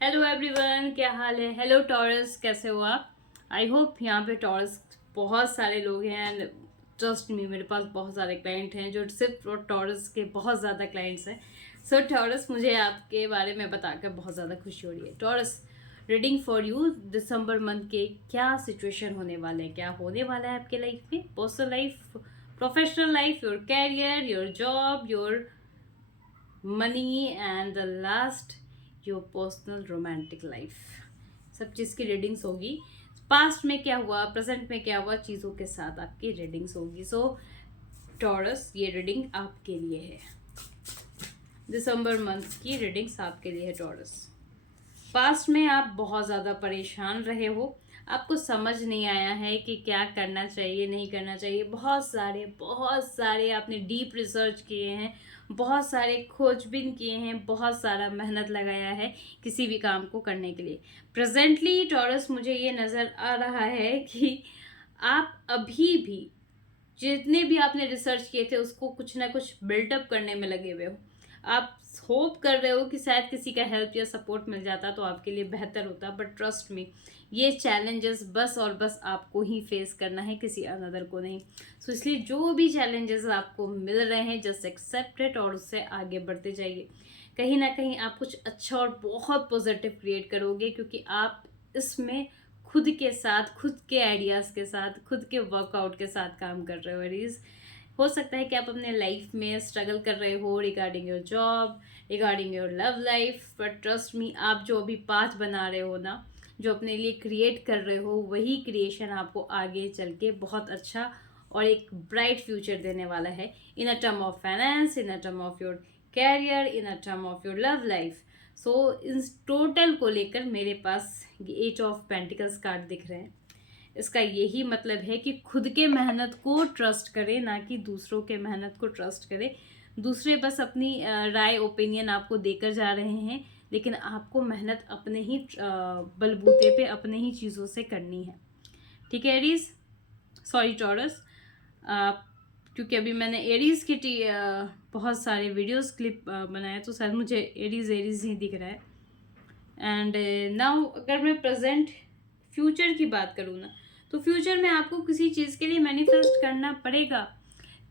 Hello everyone, क्या हाल है। Hello taurus, कैसे हो आप। आई होप यहाँ पे टॉरस बहुत सारे लोग हैं एंड ट्रस्ट मी, मेरे पास बहुत सारे क्लाइंट हैं जो सिर्फ टॉरस के बहुत ज़्यादा क्लाइंट्स हैं। सो टॉरस, मुझे आपके बारे में बताकर बहुत ज़्यादा खुशी हो रही है। Taurus, reading for you December month के क्या सिचुएशन होने वाले हैं, क्या होने वाला है आपके लाइफ में, personal life, professional life, your career, your job, your money and the last your personal romantic life. सब चीज़ की रीडिंग्स होगी। पास्ट में क्या हुआ, प्रेजेंट में क्या हुआ, चीज़ों के साथ आपकी रीडिंग्स होगी। सो टॉरस, ये रीडिंग आपके लिए है। दिसंबर मंथ की रीडिंग्स आपके लिए है टॉरस। पास्ट में आप बहुत ज़्यादा परेशान रहे हो, आपको समझ नहीं आया है कि क्या करना चाहिए नहीं करना चाहिए। बहुत सारे आपने डीप रिसर्च किए हैं, बहुत सारे खोजबीन किए हैं, बहुत सारा मेहनत लगाया है किसी भी काम को करने के लिए। प्रेजेंटली टॉरस, मुझे ये नज़र आ रहा है कि आप अभी भी जितने भी आपने रिसर्च किए थे उसको कुछ ना कुछ बिल्टअप करने में लगे हुए हो। आप होप कर रहे हो कि शायद किसी का हेल्प या सपोर्ट मिल जाता तो आपके लिए बेहतर होता, बट ट्रस्ट मी, ये चैलेंजेस बस और बस आपको ही फेस करना है, किसी अनदर को नहीं। सो इसलिए जो भी चैलेंजेस आपको मिल रहे हैं, जस्ट एक्सेप्ट इट और उससे आगे बढ़ते जाइए। कहीं ना कहीं आप कुछ अच्छा और बहुत पॉजिटिव क्रिएट करोगे, क्योंकि आप इसमें खुद के साथ, खुद के आइडियाज़ के साथ, खुद के वर्कआउट के साथ काम कर रहे हो। एरीज, हो सकता है कि आप अपने लाइफ में स्ट्रगल कर रहे हो regarding your job, regarding your love life, but trust me, आप जो अभी पाथ बना रहे हो ना, जो अपने लिए क्रिएट कर रहे हो, वही क्रिएशन आपको आगे चल के बहुत अच्छा और एक ब्राइट फ्यूचर देने वाला है, in a term of finance, in a term of your career, in a term of your love life. So इस टोटल को लेकर मेरे पास एट ऑफ पेंटिकल्स कार्ड दिख रहे हैं। इसका यही मतलब है कि खुद के मेहनत को ट्रस्ट करें, ना कि दूसरों के मेहनत को ट्रस्ट करें। दूसरे बस अपनी राय, ओपिनियन आपको देकर जा रहे हैं, लेकिन आपको मेहनत अपने ही बलबूते पे अपने ही चीज़ों से करनी है। ठीक है एरीज, सॉरी टॉरस, क्योंकि अभी मैंने एरीज की बहुत सारे वीडियोस क्लिप बनाए, तो शायद मुझे एरीज एरीज ही दिख रहा है। एंड नाउ अगर मैं प्रेजेंट फ्यूचर की बात करूँ ना, तो फ्यूचर में आपको किसी चीज़ के लिए मैनिफेस्ट करना पड़ेगा।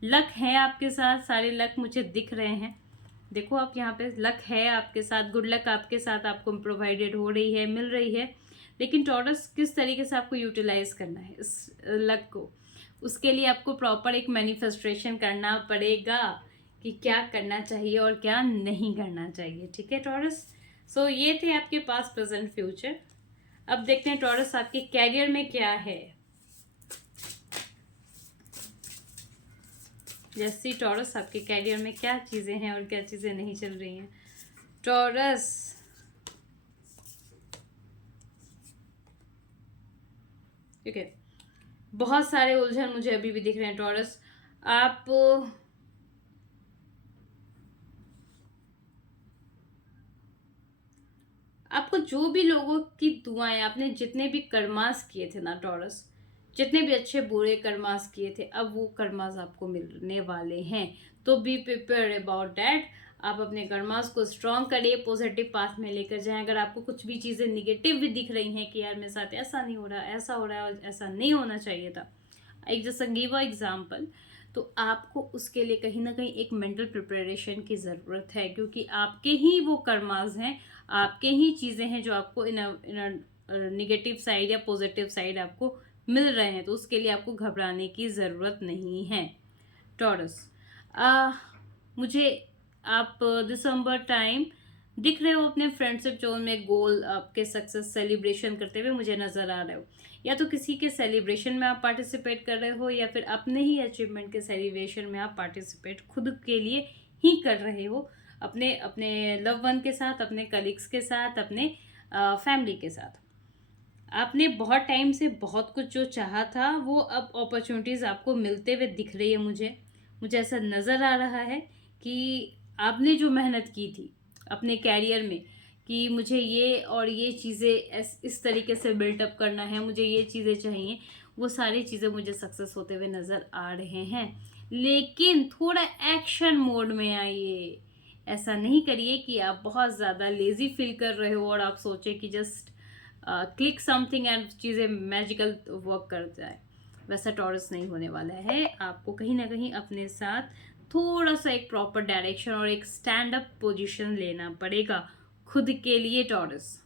लक है आपके साथ, सारे लक मुझे दिख रहे हैं। देखो आप यहाँ पे, लक है आपके साथ, गुड लक आपके साथ आपको प्रोवाइडेड हो रही है, मिल रही है। लेकिन टॉरस, किस तरीके से आपको यूटिलाइज करना है इस लक को, उसके लिए आपको प्रॉपर एक मैनिफेस्टेशन करना पड़ेगा कि क्या करना चाहिए और क्या नहीं करना चाहिए। ठीक है टॉरस। सो ये थे आपके पास, प्रेजेंट, फ्यूचर। अब देखते हैं टॉरस, आपके कैरियर में क्या है। जैसी टॉरस, आपके कैरियर में क्या चीज़ें हैं और क्या चीज़ें नहीं चल रही हैं टॉरस। ठीक है, बहुत सारे उलझन मुझे अभी भी दिख रहे हैं टॉरस। आप आपको जो भी लोगों की दुआएं, आपने जितने भी कर्मास किए थे ना टॉरस, जितने भी अच्छे बुरे कर्मास किए थे, अब वो कर्मास आपको मिलने वाले हैं। तो बी प्रिपेयर अबाउट डैट। आप अपने कर्मास को स्ट्रॉन्ग करिए, पॉजिटिव पाथ में लेकर जाएं। अगर आपको कुछ भी चीज़ें निगेटिव भी दिख रही हैं कि यार मेरे साथ ऐसा नहीं हो रहा, ऐसा हो रहा है और ऐसा नहीं होना चाहिए था, एक जस्ट गिव अ एग्जाम्पल, तो आपको उसके लिए कहीं ना कहीं एक मेंटल प्रिपरेशन की ज़रूरत है, क्योंकि आपके ही वो कर्मास हैं, आपके ही चीज़ें हैं जो आपको इन निगेटिव साइड या पॉजिटिव साइड आपको मिल रहे हैं। तो उसके लिए आपको घबराने की ज़रूरत नहीं है टॉरस। मुझे आप दिसंबर टाइम दिख रहे हो अपने फ्रेंडशिप जोन में, गोल आपके सक्सेस सेलिब्रेशन करते हुए मुझे नज़र आ रहे हो। या तो किसी के सेलिब्रेशन में आप पार्टिसिपेट कर रहे हो, या फिर अपने ही अचीवमेंट के सेलिब्रेशन में आप पार्टिसिपेट खुद के लिए ही कर रहे हो, अपने अपने लव वन के साथ, अपने कलीग्स के साथ, अपने फैमिली के साथ। आपने बहुत टाइम से बहुत कुछ जो चाहा था, वो अब अपॉर्चुनिटीज़ आपको मिलते हुए दिख रही है। मुझे ऐसा नज़र आ रहा है कि आपने जो मेहनत की थी अपने कैरियर में, कि मुझे ये और ये चीज़ें इस तरीके से बिल्टअप करना है, मुझे ये चीज़ें चाहिए, वो सारी चीज़ें मुझे सक्सेस होते हुए नज़र आ रहे हैं। लेकिन थोड़ा एक्शन मोड में आइए, ऐसा नहीं करिए कि आप बहुत ज़्यादा लेज़ी फील कर रहे हो और आप सोचें कि जस्ट क्लिक समथिंग एंड चीज़ें मैजिकल वर्क कर जाए। वैसा टॉरस नहीं होने वाला है। आपको कहीं ना कहीं अपने साथ थोड़ा सा एक प्रॉपर डायरेक्शन और एक स्टैंड अप पोजीशन लेना पड़ेगा खुद के लिए टॉरस,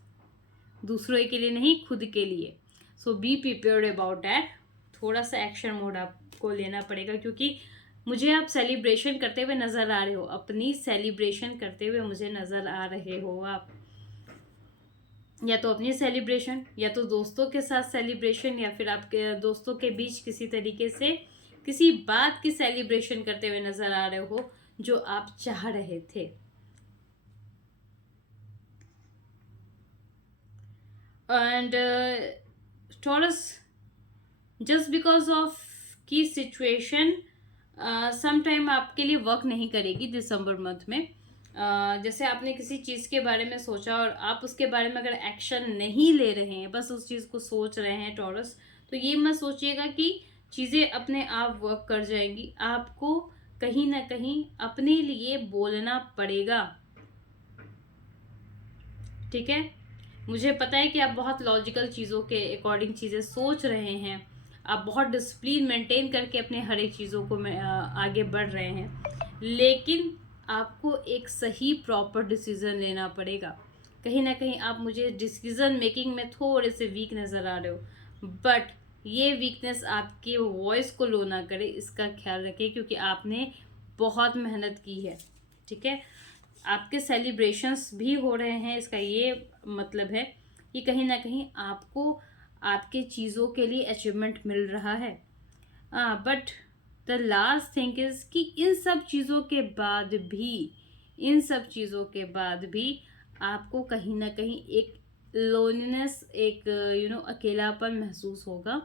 दूसरों के लिए नहीं, खुद के लिए। सो बी प्रिपेयर्ड अबाउट डैट। थोड़ा सा एक्शन मोड आपको लेना पड़ेगा, क्योंकि मुझे आप सेलिब्रेशन करते हुए नज़र आ रहे हो, अपनी सेलिब्रेशन करते हुए मुझे नज़र आ रहे हो आप। या तो अपनी सेलिब्रेशन, या तो दोस्तों के साथ सेलिब्रेशन, या फिर आपके दोस्तों के बीच किसी तरीके से किसी बात की सेलिब्रेशन करते हुए नज़र आ रहे हो जो आप चाह रहे थे। And taurus, just because of की सिचुएशन समटाइम आपके लिए वर्क नहीं करेगी दिसंबर मंथ में। जैसे आपने किसी चीज़ के बारे में सोचा और आप उसके बारे में अगर एक्शन नहीं ले रहे हैं, बस उस चीज़ को सोच रहे हैं टॉरस, तो ये मत सोचिएगा कि चीज़ें अपने आप वर्क कर जाएंगी। आपको कहीं ना कहीं अपने लिए बोलना पड़ेगा, ठीक है। मुझे पता है कि आप बहुत लॉजिकल चीज़ों के अकॉर्डिंग चीज़ें सोच रहे हैं, आप बहुत डिसिप्लिन मेंटेन करके अपने हर एक चीज़ों को आगे बढ़ रहे हैं, लेकिन आपको एक सही प्रॉपर डिसीज़न लेना पड़ेगा। कहीं ना कहीं आप मुझे डिसीज़न मेकिंग में थोड़े से वीक नज़र आ रहे हो, बट ये वीकनेस आपकी वॉइस को लो ना करे, इसका ख्याल रखिए, क्योंकि आपने बहुत मेहनत की है, ठीक है। आपके सेलिब्रेशंस भी हो रहे हैं, इसका ये मतलब है कि कहीं ना कहीं आपको आपके चीज़ों के लिए अचीवमेंट मिल रहा है। But the last thing is कि इन सब चीज़ों के बाद भी, इन सब चीज़ों के बाद भी आपको कहीं ना कहीं एक लोनलीनेस, एक अकेलापन महसूस होगा।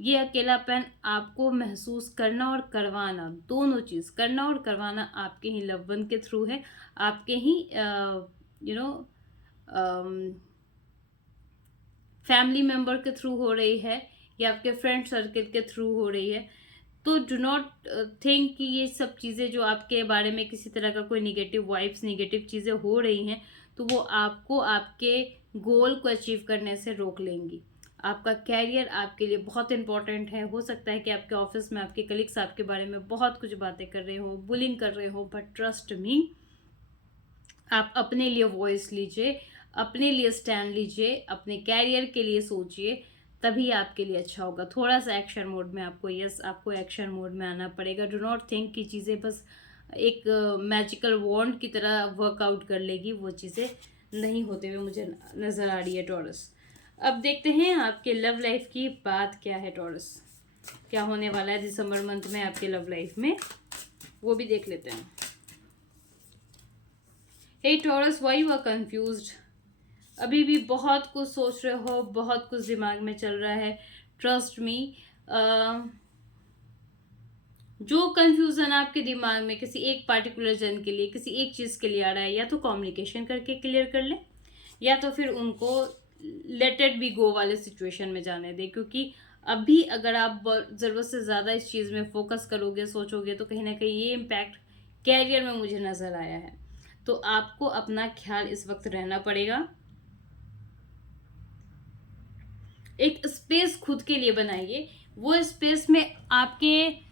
ये अकेलापन आपको महसूस करना और करवाना, दोनों चीज़ करना और करवाना आपके ही लव वन के थ्रू है, आपके ही फैमिली मेम्बर के थ्रू हो रही है, या आपके फ्रेंड सर्कल के थ्रू हो रही है। तो डू नॉट थिंक कि ये सब चीज़ें जो आपके बारे में किसी तरह का कोई निगेटिव वाइब्स, निगेटिव चीज़ें हो रही हैं, तो वो आपको आपके गोल को अचीव करने से रोक लेंगी। आपका कैरियर आपके लिए बहुत इंपॉर्टेंट है। हो सकता है कि आपके ऑफिस में आपके कलीग्स आपके बारे में बहुत कुछ बातें कर रहे हो, बुलिंग कर रहे हो, बट ट्रस्ट मी, आप अपने लिए वॉइस लीजिए, अपने लिए स्टैंड लीजिए, अपने कैरियर के लिए सोचिए, तभी आपके लिए अच्छा होगा। थोड़ा सा एक्शन मोड में आपको एक्शन मोड में आना पड़ेगा। डू नॉट थिंक कि चीज़ें बस एक मैजिकल वॉन्ड की तरह वर्कआउट कर लेगी, वो चीज़ें नहीं होते हुए मुझे नज़र आ रही है टॉरस। अब देखते हैं आपके लव लाइफ की बात क्या है टॉरस, क्या होने वाला है दिसंबर मंथ में आपके लव लाइफ में, वो भी देख लेते हैं। Hey Taurus, why you are confused? अभी भी बहुत कुछ सोच रहे हो, बहुत कुछ दिमाग में चल रहा है। ट्रस्ट मी, जो कंफ्यूजन आपके दिमाग में किसी एक पार्टिकुलर जन के लिए, किसी एक चीज़ के लिए आ रहा है, या तो कम्युनिकेशन करके क्लियर कर ले, या तो फिर उनको लेट इट बी गो वाले सिचुएशन में जाने दे। क्योंकि अभी अगर आप ज़रूरत से ज़्यादा इस चीज़ में फोकस करोगे, सोचोगे, तो कहीं ना कहीं ये इम्पैक्ट कैरियर में मुझे नज़र आया है। तो आपको अपना ख्याल इस वक्त रहना पड़ेगा। एक स्पेस खुद के लिए बनाइए, वो स्पेस में आपके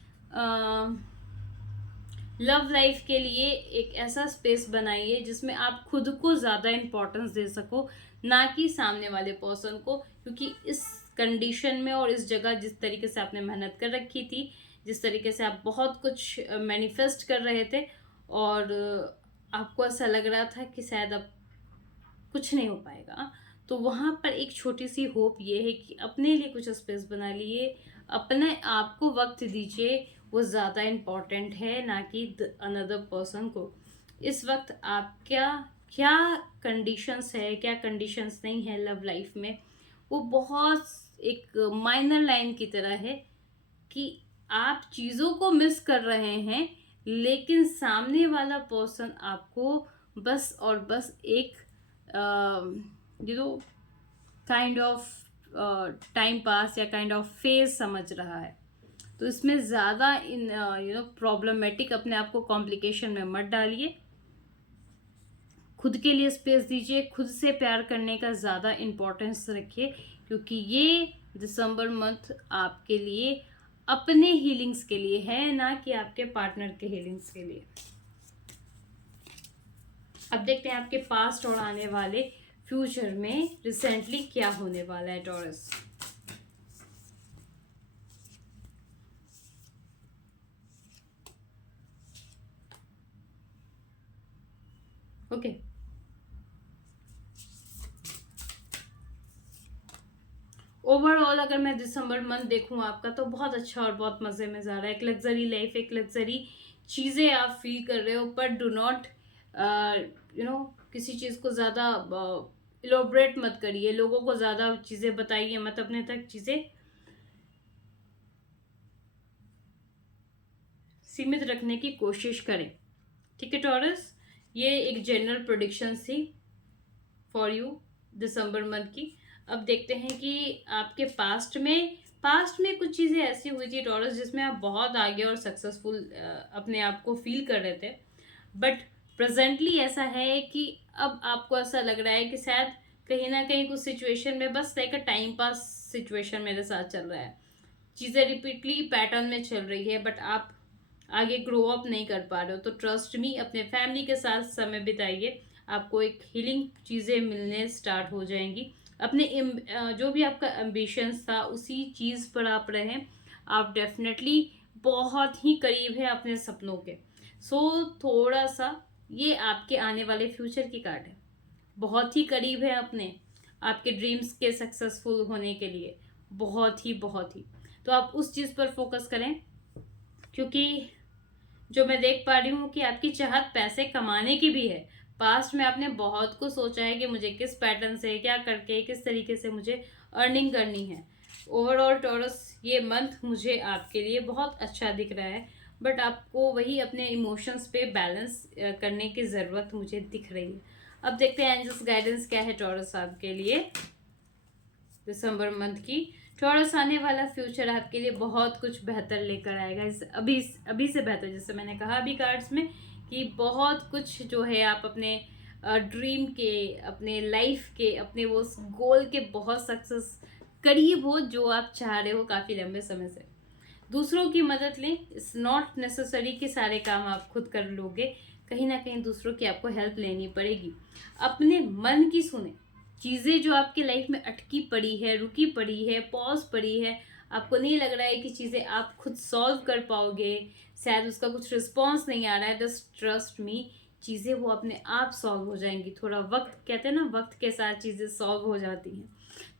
लव लाइफ के लिए एक ऐसा स्पेस बनाइए जिसमें आप खुद को ज़्यादा इम्पोर्टेंस दे सको, ना कि सामने वाले पर्सन को। क्योंकि इस कंडीशन में और इस जगह जिस तरीके से आपने मेहनत कर रखी थी, जिस तरीके से आप बहुत कुछ मैनिफेस्ट कर रहे थे, और आपको ऐसा लग रहा था कि शायद अब कुछ नहीं हो पाएगा, तो वहाँ पर एक छोटी सी होप ये है कि अपने लिए कुछ स्पेस बना लिए, अपने आप को वक्त दीजिए, वो ज़्यादा इम्पॉर्टेंट है, ना कि अनदर पर्सन को। इस वक्त आप क्या कंडीशंस है, क्या कंडीशंस नहीं है लव लाइफ में, वो बहुत एक माइनर लाइन की तरह है कि आप चीज़ों को मिस कर रहे हैं, लेकिन सामने वाला पर्सन आपको बस और बस एक काइंड ऑफ टाइम पास या काइंड ऑफ फेज समझ रहा है। तो इसमें ज़्यादा प्रॉब्लमेटिक अपने आप को कॉम्प्लिकेशन में मत डालिए। खुद के लिए स्पेस दीजिए, खुद से प्यार करने का ज़्यादा इम्पोर्टेंस रखिए, क्योंकि ये दिसंबर मंथ आपके लिए अपने हीलिंग्स के लिए है, ना कि आपके पार्टनर के हीलिंग्स के लिए। अब देखते हैं आपके पास्ट और आने वाले फ्यूचर में रिसेंटली क्या होने वाला है टॉरस। ओके, ओवरऑल अगर मैं दिसंबर मंथ देखूं आपका, तो बहुत अच्छा और बहुत मज़े में जा रहा है। एक लग्जरी लाइफ, एक लग्जरी चीज़ें आप फील कर रहे हो, पर डू नॉट किसी चीज़ को ज़्यादा इलोबरेट मत करिए, लोगों को ज़्यादा चीज़ें बताइए मत, अपने तक चीज़ें सीमित रखने की कोशिश करें। ठीक है टॉरस, ये एक जनरल प्रेडिक्शन थी फॉर यू दिसंबर मंथ की। अब देखते हैं कि आपके पास्ट में कुछ चीज़ें ऐसी हुई थी टॉरस, जिसमें आप बहुत आगे और सक्सेसफुल अपने आप को फील कर रहे थे, बट प्रेजेंटली ऐसा है कि अब आपको ऐसा लग रहा है कि शायद कहीं ना कहीं कुछ सिचुएशन में बस like a time pass situation मेरे साथ चल रहा है, चीज़ें रिपीटली पैटर्न में चल रही है, बट आप आगे ग्रो अप नहीं कर पा रहे हो। तो ट्रस्ट मी, अपने फैमिली के साथ समय बिताइए, आपको एक हीलिंग चीज़ें मिलने स्टार्ट हो जाएंगी। अपने जो भी आपका एम्बिशंस था उसी चीज़ पर आप रहें, आप डेफिनेटली बहुत ही करीब हैं अपने सपनों के। सो थोड़ा सा ये आपके आने वाले फ्यूचर की कार्ड है, बहुत ही करीब है अपने आपके ड्रीम्स के सक्सेसफुल होने के लिए, बहुत ही। तो आप उस चीज़ पर फोकस करें, क्योंकि जो मैं देख पा रही हूँ कि आपकी चाहत पैसे कमाने की भी है। पास्ट में आपने बहुत कुछ सोचा है कि मुझे किस पैटर्न से, क्या करके, किस तरीके से मुझे अर्निंग करनी है। ओवरऑल टॉरस, ये मंथ मुझे आपके लिए बहुत अच्छा दिख रहा है, बट आपको वही अपने इमोशंस पे बैलेंस करने की ज़रूरत मुझे दिख रही है। अब देखते हैं एंजल्स गाइडेंस क्या है टॉरस आपके लिए दिसंबर मंथ की। टॉरस, आने वाला फ्यूचर आपके लिए बहुत कुछ बेहतर लेकर आएगा, इस अभी से बेहतर। जैसे मैंने कहा अभी कार्ड्स में कि बहुत कुछ जो है आप अपने ड्रीम के, अपने लाइफ के, अपने वो गोल के बहुत सक्सेस करीब हो, जो आप चाह रहे हो काफ़ी लंबे समय से। दूसरों की मदद लें, इट्स नॉट नेसेसरी कि सारे काम आप खुद कर लोगे, कहीं ना कहीं दूसरों की आपको हेल्प लेनी पड़ेगी। अपने मन की सुने, चीज़ें जो आपकी लाइफ में अटकी पड़ी है, रुकी पड़ी है, पॉज पड़ी है, आपको नहीं लग रहा है कि चीज़ें आप खुद सॉल्व कर पाओगे, शायद उसका कुछ रिस्पॉन्स नहीं आ रहा है, जस्ट ट्रस्ट मी, चीज़ें वो अपने आप सॉल्व हो जाएंगी। थोड़ा वक्त, कहते हैं ना, वक्त के साथ चीज़ें सॉल्व हो जाती हैं,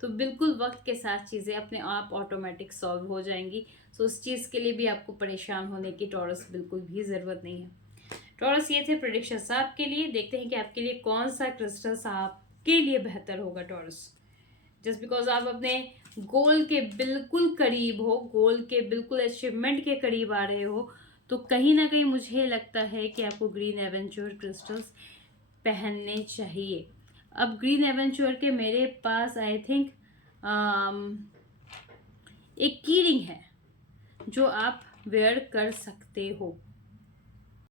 तो बिल्कुल वक्त के साथ चीज़ें अपने आप ऑटोमेटिक सॉल्व हो जाएंगी। सो उस चीज़ के लिए भी आपको परेशान होने की टॉरस बिल्कुल भी ज़रूरत नहीं है। टॉरस, ये थे प्रेडिक्शंस आपके लिए। देखते हैं कि आपके लिए कौन सा क्रिस्टल्स आपके लिए बेहतर होगा टॉरस। जस्ट बिकॉज आप अपने गोल के बिल्कुल करीब हो, गोल के बिल्कुल अचीवमेंट के करीब आ रहे हो, तो कहीं ना कहीं मुझे लगता है कि आपको ग्रीन एवेंचर क्रिस्टल्स पहनने चाहिए। अब ग्रीन एवेंचर के मेरे पास आई थिंक एक की रिंग है जो आप वेयर कर सकते हो।